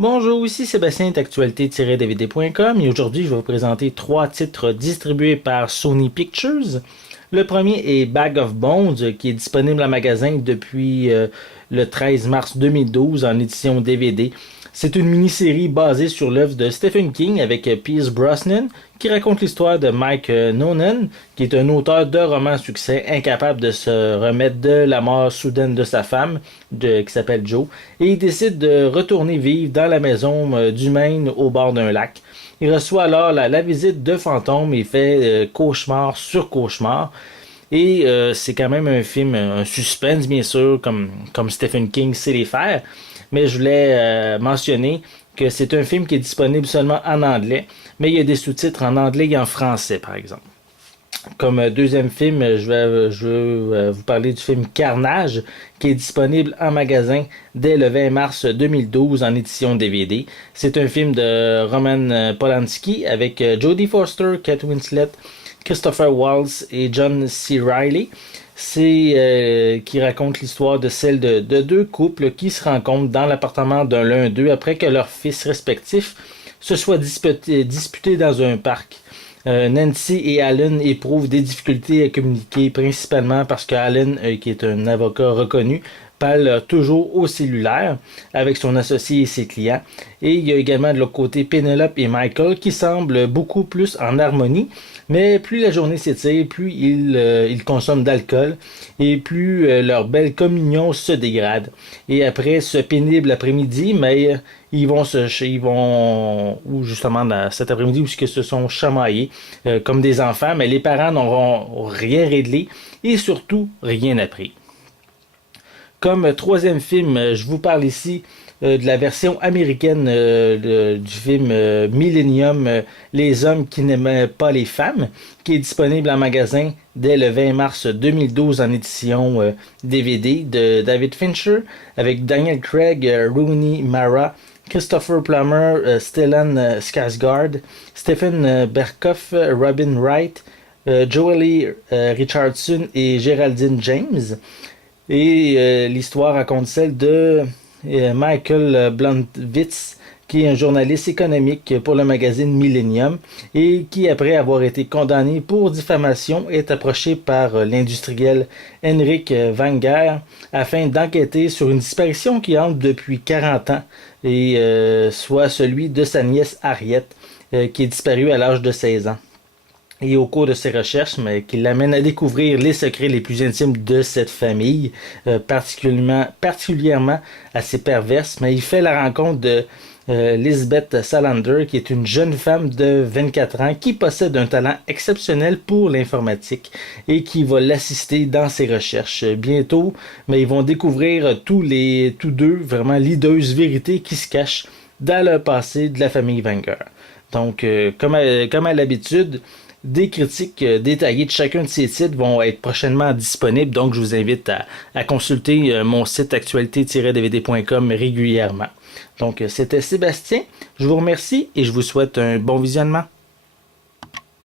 Bonjour, ici Sébastien d'actualité-dvd.com et aujourd'hui je vais vous présenter trois titres distribués par Sony Pictures. Le premier est Bag of Bones qui est disponible en magasin depuis le 13 mars 2012 en édition DVD. C'est une mini-série basée sur l'œuvre de Stephen King avec Pierce Brosnan qui raconte l'histoire de Mike Noonan, qui est un auteur de romans à succès incapable de se remettre de la mort soudaine de sa femme, qui s'appelle Joe, et il décide de retourner vivre dans la maison du Maine au bord d'un lac. Il reçoit alors la visite de fantômes et fait cauchemar sur cauchemar. Et c'est quand même un film, un suspense bien sûr, comme Stephen King sait les faire. Mais je voulais mentionner que c'est un film qui est disponible seulement en anglais, mais il y a des sous-titres en anglais et en français par exemple. Comme deuxième film, je vais vous parler du film Carnage, qui est disponible en magasin dès le 20 mars 2012 en édition DVD. C'est un film de Roman Polanski avec Jodie Foster, Kate Winslet, Christopher Waltz et John C. Reilly. C'est qui raconte l'histoire de celle de deux couples qui se rencontrent dans l'appartement d'un l'un d'eux après que leurs fils respectifs se soient disputés dans un parc. Nancy et Alan éprouvent des difficultés à communiquer, principalement parce que Alan, qui est un avocat reconnu, parle toujours au cellulaire avec son associé et ses clients. Et il y a également de l'autre côté Penelope et Michael qui semblent beaucoup plus en harmonie, mais plus la journée s'étire, plus ils consomment d'alcool et plus leur belle communion se dégrade. Et après ce pénible après-midi, mais ou justement cet après-midi où ils se sont chamaillés comme des enfants, mais les parents n'auront rien réglé et surtout rien appris. Comme troisième film, je vous parle ici de la version américaine du film Millennium, Les hommes qui n'aimaient pas les femmes, qui est disponible en magasin dès le 20 mars 2012 en édition DVD de David Fincher, avec Daniel Craig, Rooney Mara, Christopher Plummer, Stellan Skarsgård, Stephen Berkoff, Robin Wright, Joely Richardson et Geraldine James. Et l'histoire raconte celle de Michael Bluntvitz, qui est un journaliste économique pour le magazine Millennium et qui, après avoir été condamné pour diffamation, est approché par l'industriel Henrik Wenger afin d'enquêter sur une disparition qui hante depuis 40 ans, et soit celui de sa nièce Harriet, qui est disparue à l'âge de 16 ans. Et au cours de ses recherches, mais qui l'amène à découvrir les secrets les plus intimes de cette famille, particulièrement assez perverse, mais il fait la rencontre de Lisbeth Salander, qui est une jeune femme de 24 ans qui possède un talent exceptionnel pour l'informatique et qui va l'assister dans ses recherches. Bientôt, mais ils vont découvrir tous deux vraiment l'hideuse vérité qui se cache dans le passé de la famille Wenger. Donc, comme à l'habitude, des critiques détaillées de chacun de ces titres vont être prochainement disponibles, donc je vous invite à consulter mon site actualité-dvd.com régulièrement. Donc c'était Sébastien, je vous remercie et je vous souhaite un bon visionnement.